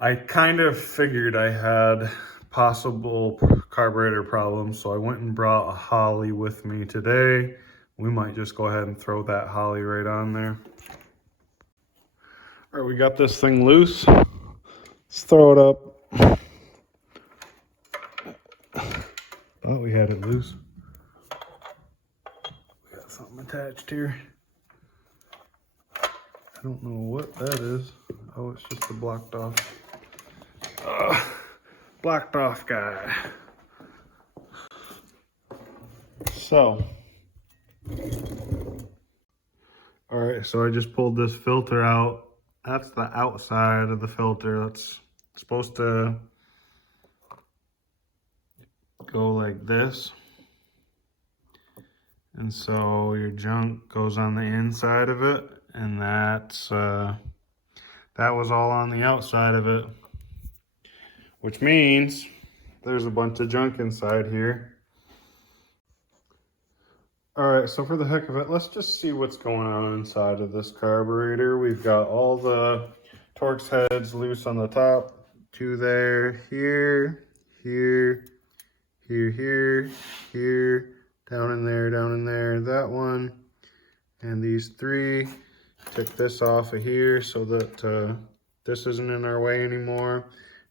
I kind of figured I had possible carburetor problems, so I went and brought a Holley with me today. We might just go ahead and throw that Holley right on there. All right, we got this thing loose. Let's throw it up. Thought we had it loose. We got something attached here. I don't know what that is. Oh, it's just a blocked off guy. So, all right, so I just pulled this filter out. That's the outside of the filter. That's supposed to go like this. And so your junk goes on the inside of it, and that was all on the outside of it. Which means there's a bunch of junk inside here. All right, so for the heck of it, let's just see what's going on inside of this carburetor. We've got all the Torx heads loose on the top, two there, here, here, here, down in there, that one, and these three. Take this off of here so that this isn't in our way anymore.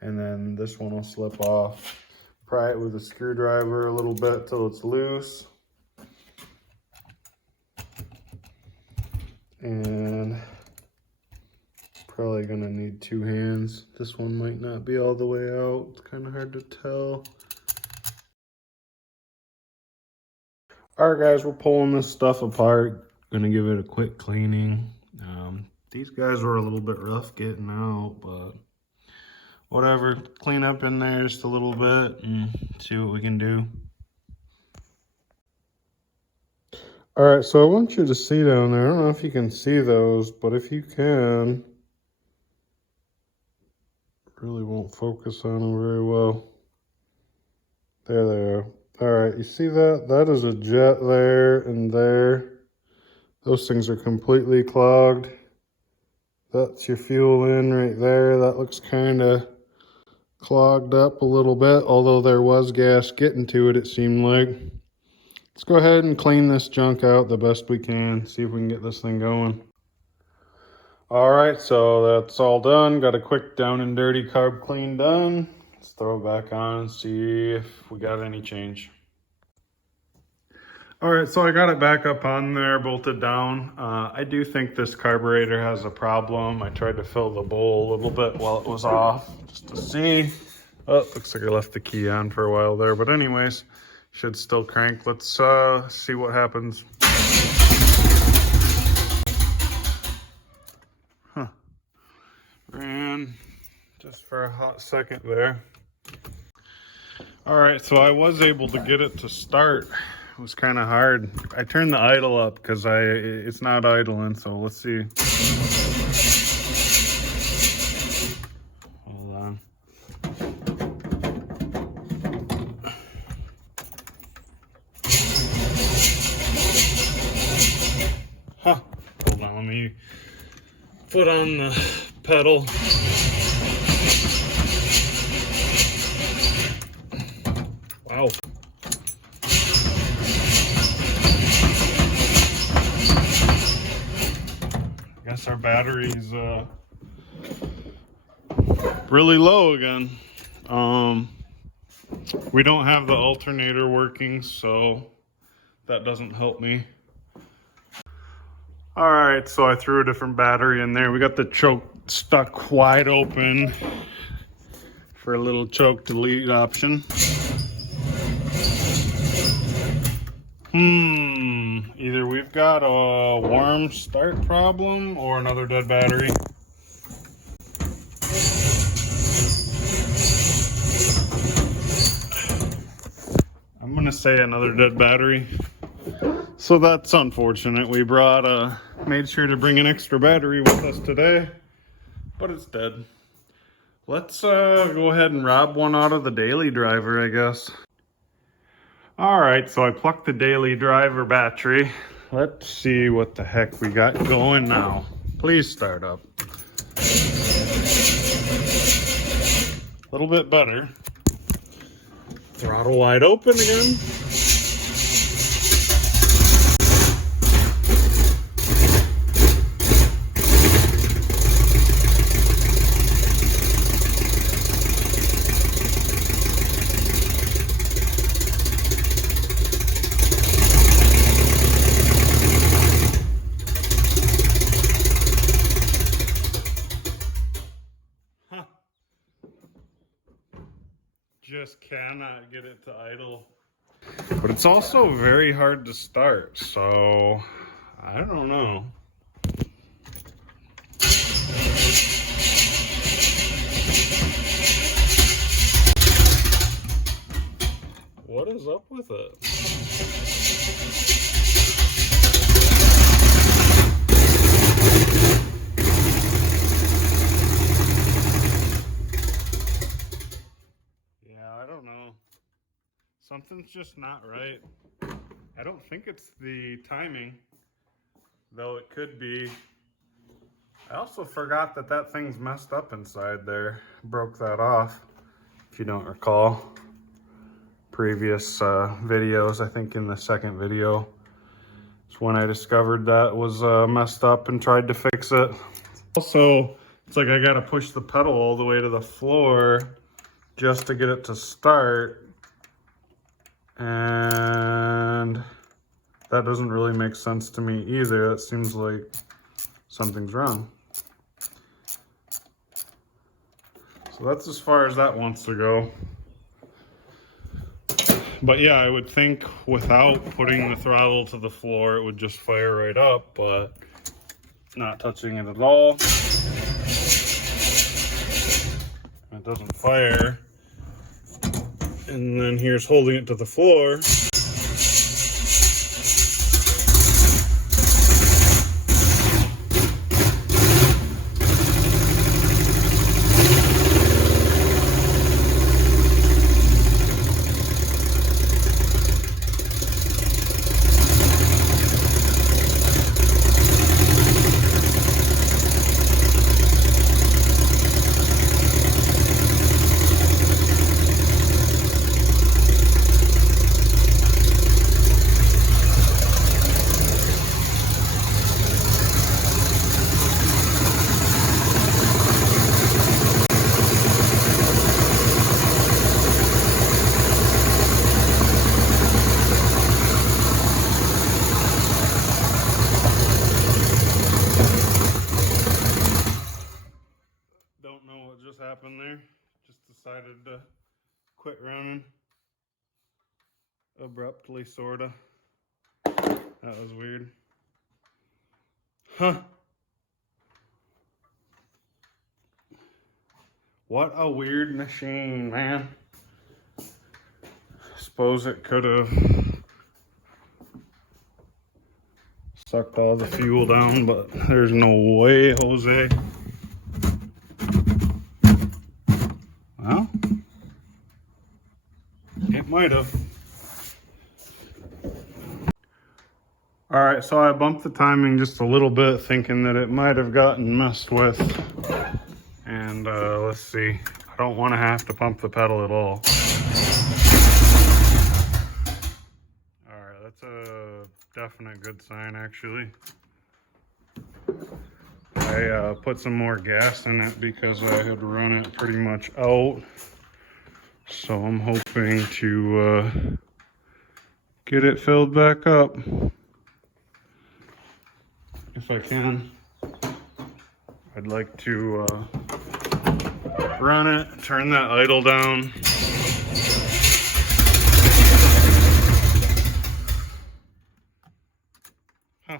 And then this one will slip off. Pry it with a screwdriver a little bit till it's loose. And probably gonna need two hands. This one might not be all the way out. It's kind of hard to tell. All right, guys, we're pulling this stuff apart. Gonna give it a quick cleaning. These guys were a little bit rough getting out, but whatever. Clean up in there just a little bit and see what we can do. All right, so I want you to see down there. I don't know if you can see those, but if you can, really won't focus on them very well. There they are. All right, you see that? That is a jet there and there. Those things are completely clogged. That's your fuel in right there. That looks kind of clogged up a little bit, although there was gas getting to it, it seemed like. Let's go ahead and clean this junk out the best we can, see if we can get this thing going. All right, so that's all done. Got a quick down and dirty carb clean done. Let's throw it back on and see if we got any change. All right, so I got it back up on there, bolted down. I do think this carburetor has a problem. I tried to fill the bowl a little bit while it was off, just to see. Oh, looks like I left the key on for a while there. But anyways, should still crank. Let's see what happens. Huh. Ran just for a hot second there. All right, so I was able to get it to start. It was kind of hard. I turned the idle up because it's not idling, so let's see. Hold on. Huh. Hold on, let me put on the pedal. Wow. Guess our battery's really low again. We don't have the alternator working, so that doesn't help me. All right, so I threw a different battery in there. We got the choke stuck wide open for a little choke delete option. Either we've got a warm start problem or another dead battery. I'm gonna say another dead battery. So that's unfortunate. We made sure to bring an extra battery with us today, but it's dead. Let's go ahead and rob one out of the daily driver, I guess. All right, so I plucked the daily driver battery. Let's see what the heck we got going now. Please start up. little bit better. Throttle wide open again. Just cannot get it to idle. But it's also very hard to start, so I don't know. What is up with it? I don't know. Something's just not right. I don't think it's the timing, though it could be. I also forgot that that thing's messed up inside there. Broke that off, if you don't recall. Previous videos, I think in the second video, is when I discovered that was messed up and tried to fix it. Also, it's like I gotta push the pedal all the way to the floor just to get it to start, and that doesn't really make sense to me either. It seems like something's wrong. So that's as far as that wants to go. But yeah, I would think without putting the throttle to the floor, it would just fire right up, but not touching it at all. It doesn't fire. And then here's holding it to the floor. Happened there. Just decided to quit running abruptly, sorta. That was weird. Huh. What a weird machine, man. Suppose it could have sucked all the fuel down, but there's no way, Jose. Well, it might have. All right, so I bumped the timing just a little bit, thinking that it might have gotten messed with. And let's see. I don't want to have to pump the pedal at all. All right, that's a definite good sign, actually. I put some more gas in it because I had run it pretty much out. So I'm hoping to get it filled back up if I can. I'd like to run it, turn that idle down. Huh.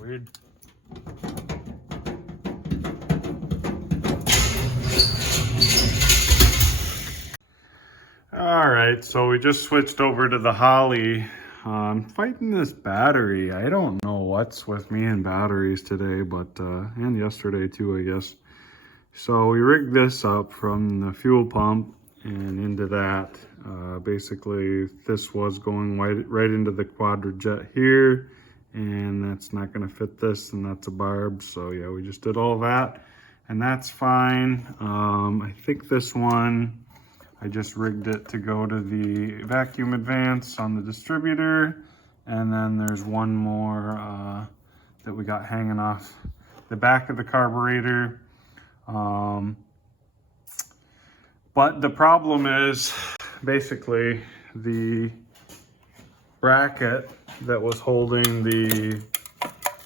Weird. All right, so we just switched over to the Holley. I'm fighting this battery. I don't know what's with me and batteries today, but and yesterday too, I guess. So we rigged this up from the fuel pump and into that. Basically, this was going right into the quadrajet here, and that's not going to fit this, and that's a barb. So yeah, we just did all that, and that's fine. I think this one, I just rigged it to go to the vacuum advance on the distributor, and then there's one more that we got hanging off the back of the carburetor. But the problem is basically the bracket that was holding the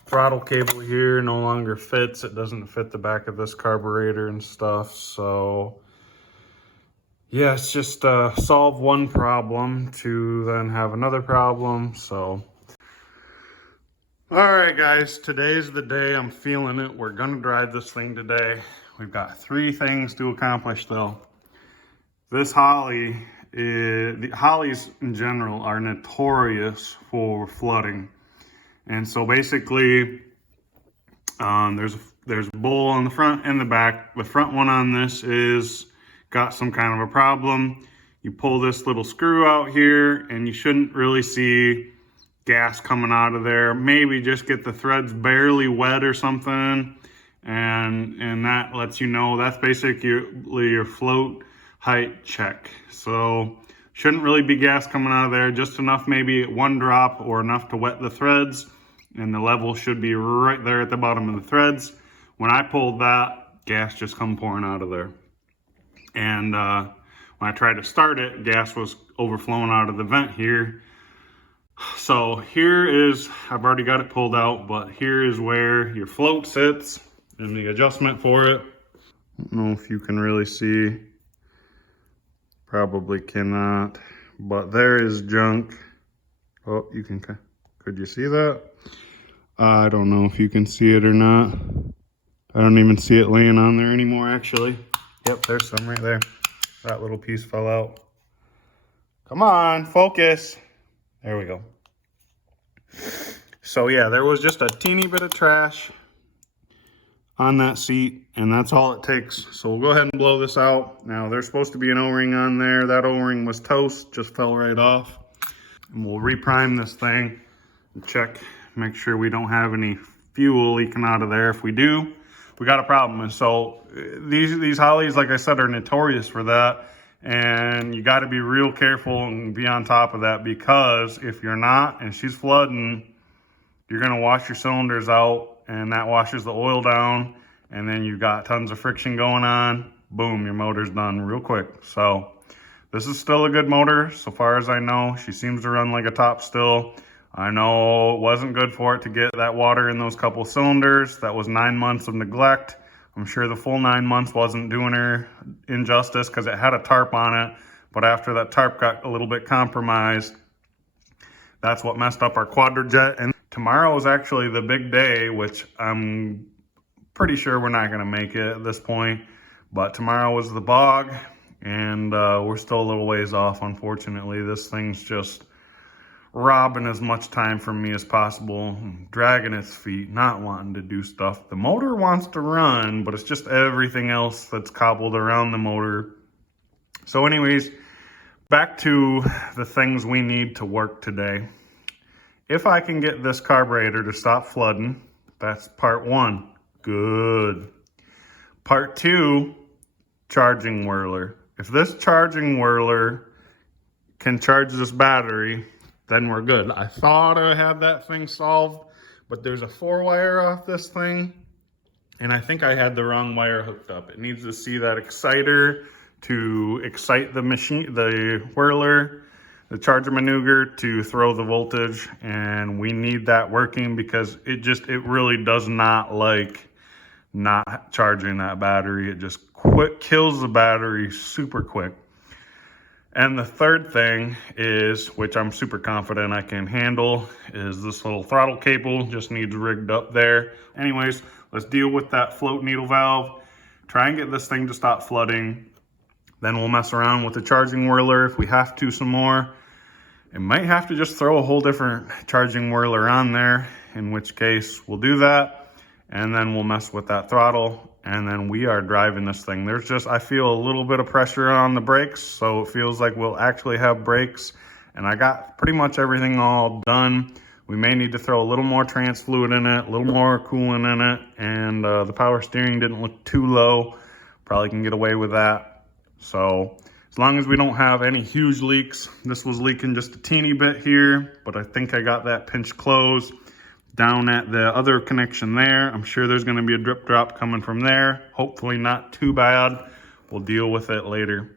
throttle cable here no longer fits. It doesn't fit the back of this carburetor and stuff. So yeah, it's just solve one problem to then have another problem. So all right, guys, today's the day. I'm feeling it. We're gonna drive this thing today. We've got 3 things to accomplish though. This Holley, the Holleys in general are notorious for flooding. And so basically, there's a bowl on the front and the back. The front one on this is got some kind of a problem. You pull this little screw out here and you shouldn't really see gas coming out of there. Maybe just get the threads barely wet or something. And that lets you know that's basically your float height check. So shouldn't really be gas coming out of there, just enough, maybe 1 drop or enough to wet the threads, and the level should be right there at the bottom of the threads. When I pulled that, gas just come pouring out of there. And when I tried to start it, gas was overflowing out of the vent here. So here is, I've already got it pulled out, but here is where your float sits and the adjustment for it. I don't know if you can really see. Probably cannot, but there is junk. Oh, you can, could you see that? I don't know if you can see it or not. I don't even see it laying on there anymore, actually. Yep, there's some right there. That little piece fell out. Come on, focus. There we go. So yeah, there was just a teeny bit of trash on that seat, and that's all it takes. So we'll go ahead and blow this out. Now there's supposed to be an O-ring on there. That O-ring was toast, just fell right off. And we'll reprime this thing and check, make sure we don't have any fuel leaking out of there. If we do, we got a problem. And so these Holleys, like I said, are notorious for that. And you got to be real careful and be on top of that, because if you're not and she's flooding, you're going to wash your cylinders out, and that washes the oil down, and then you've got tons of friction going on. Boom, your motor's done real quick. So this is still a good motor so far as I know. She seems to run like a top still. I know it wasn't good for it to get that water in those couple cylinders. That was 9 months of neglect. I'm sure the full 9 months wasn't doing her injustice, because it had a tarp on it, but after that tarp got a little bit compromised, that's what messed up our quadrajet. And tomorrow is actually the big day, which I'm pretty sure we're not going to make it at this point. But tomorrow was the bog, and we're still a little ways off, unfortunately. This thing's just robbing as much time from me as possible, dragging its feet, not wanting to do stuff. The motor wants to run, but it's just everything else that's cobbled around the motor. So anyways, back to the things we need to work today. If I can get this carburetor to stop flooding, that's part 1. Good. Part 2, charging whirler. If this charging whirler can charge this battery, then we're good. I thought I had that thing solved, but there's a 4-wire off this thing, and I think I had the wrong wire hooked up. It needs to see that exciter to excite the machine, the whirler, the charger maneuver to throw the voltage, and we need that working, because it really does not like not charging that battery. It just kills the battery super quick. And the third thing is, which I'm super confident I can handle, is this little throttle cable just needs rigged up there. Anyways, let's deal with that float needle valve, try and get this thing to stop flooding. Then we'll mess around with the charging whirler if we have to some more. It might have to just throw a whole different charging whirler on there, in which case we'll do that. And then we'll mess with that throttle, and then we are driving this thing. There's just, I feel a little bit of pressure on the brakes, so it feels like we'll actually have brakes. And I got pretty much everything all done We may need to throw a little more trans fluid in it, a little more coolant in it, and the power steering didn't look too low. Probably can get away with that. So as long as we don't have any huge leaks. This was leaking just a teeny bit here, but I think I got that pinch closed. Down at the other connection there, I'm sure there's gonna be a drip drop coming from there. Hopefully not too bad. We'll deal with it later.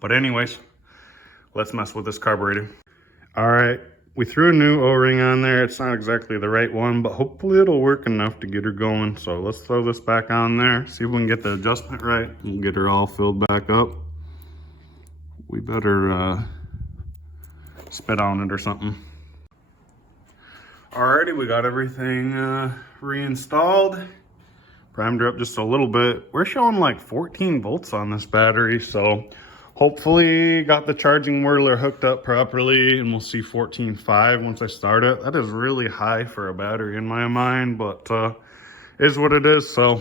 But anyways, let's mess with this carburetor. All right, we threw a new O-ring on there. It's not exactly the right one, but hopefully it'll work enough to get her going. So let's throw this back on there, see if we can get the adjustment right. We'll get her all filled back up. We better spit on it or something. Alrighty, we got everything reinstalled. Primed her up just a little bit. We're showing like 14 volts on this battery, so hopefully got the charging whirler hooked up properly, and we'll see 14.5 once I start it. That is really high for a battery in my mind, but is what it is. So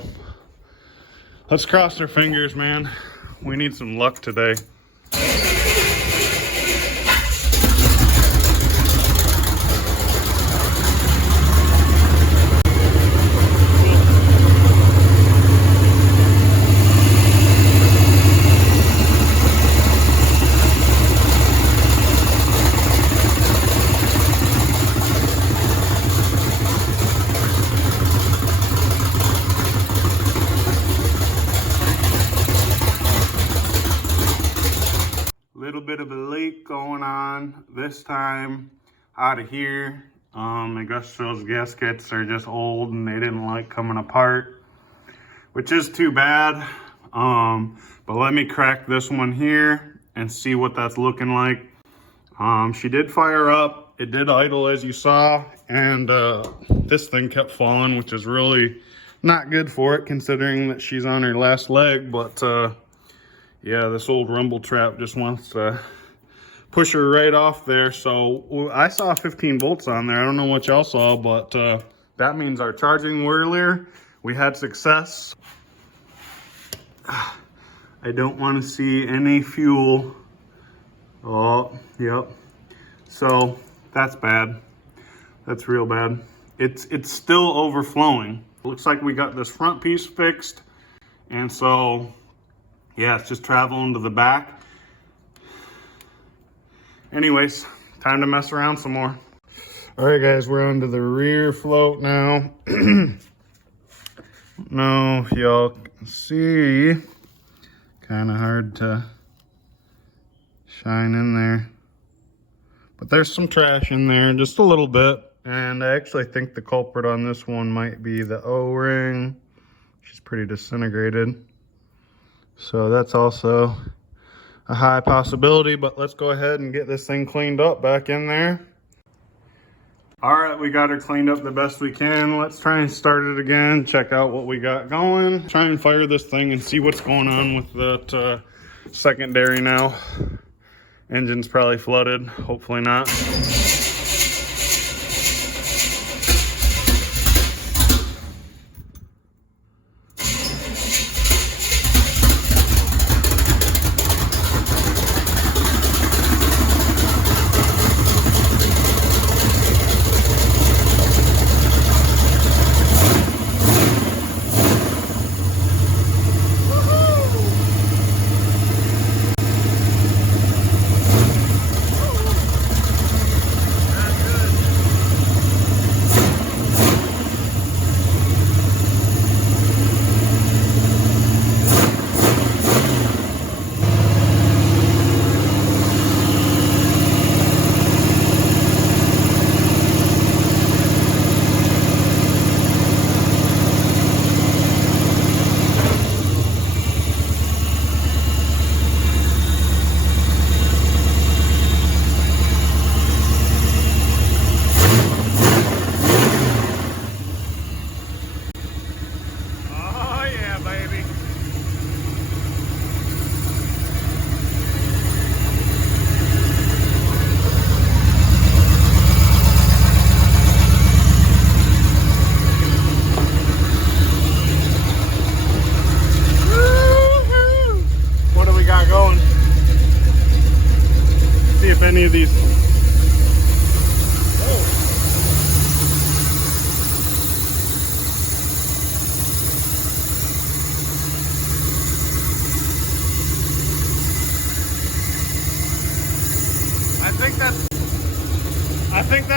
let's cross our fingers, man. We need some luck today. Little bit of a leak going on this time out of here. I guess those gaskets are just old and they didn't like coming apart, which is too bad. But let me crack this one here and see what that's looking like. She did fire up. It did idle, as you saw, and this thing kept falling, which is really not good for it considering that she's on her last leg. But yeah, this old rumble trap just wants to push her right off there. So I saw 15 volts on there. I don't know what y'all saw, but that means our charging whirler, we had success. I don't want to see any fuel. Oh, yep. So that's bad. That's real bad. It's still overflowing. It looks like we got this front piece fixed, and so yeah, it's just traveling to the back. Anyways, time to mess around some more. All right, guys, we're onto the rear float now. No, if y'all can see, kind of hard to shine in there. But there's some trash in there, just a little bit. And I actually think the culprit on this one might be the O-ring. She's pretty disintegrated. So that's also a high possibility, but let's go ahead and get this thing cleaned up back in there. All right, we got her cleaned up the best we can. Let's try and start it again, check out what we got going. Try and fire this thing and see what's going on with that secondary now. Engine's probably flooded, hopefully not.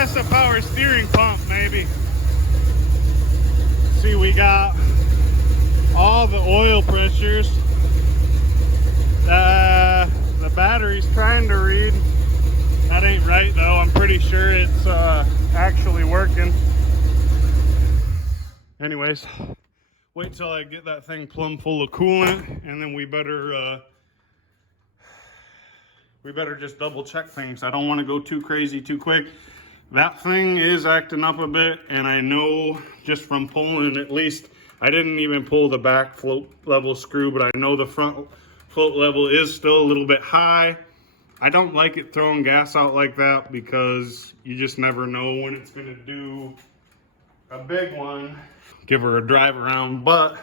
guess a power steering pump maybe. See, we got all the oil pressures. The battery's trying to read. That ain't right though. I'm pretty sure it's actually working. Anyways, wait till I get that thing plumb full of coolant, and then we better just double check things. I don't want to go too crazy too quick. That thing is acting up a bit, and I know just from pulling, at least I didn't even pull the back float level screw, but I know the front float level is still a little bit high. I don't like it throwing gas out like that because you just never know when it's going to do a big one. Give her a drive around, but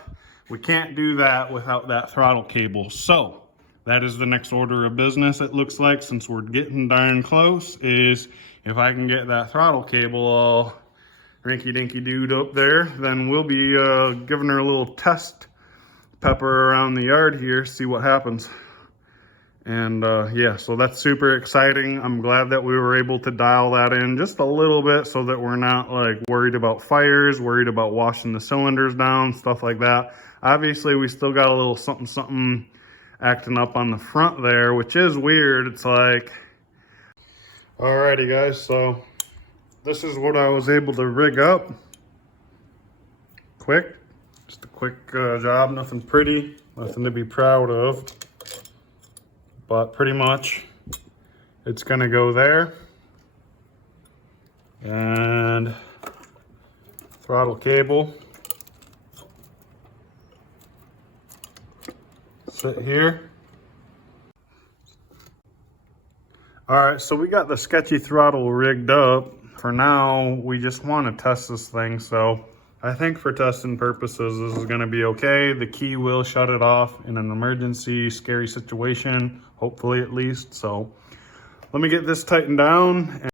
we can't do that without that throttle cable. So that is the next order of business, it looks like, since we're getting darn close, is if I can get that throttle cable all rinky-dinky-dooed up there, then we'll be giving her a little test pepper around the yard here, see what happens. And yeah, so that's super exciting. I'm glad that we were able to dial that in just a little bit so that we're not like worried about fires, worried about washing the cylinders down, stuff like that. Obviously, we still got a little something acting up on the front there, which is weird. It's like, alrighty guys, so this is what I was able to rig up. Quick, just a quick job, nothing pretty, nothing to be proud of, but pretty much it's gonna go there. And throttle cable, sit here. All right, so we got the sketchy throttle rigged up. For now, we just want to test this thing. So I think for testing purposes, this is gonna be okay. The key will shut it off in an emergency, scary situation, hopefully at least. So let me get this tightened down.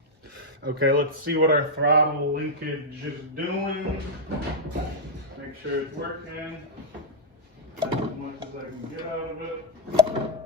Okay, let's see what our throttle linkage is doing. Make sure it's working as much as I can get out of it.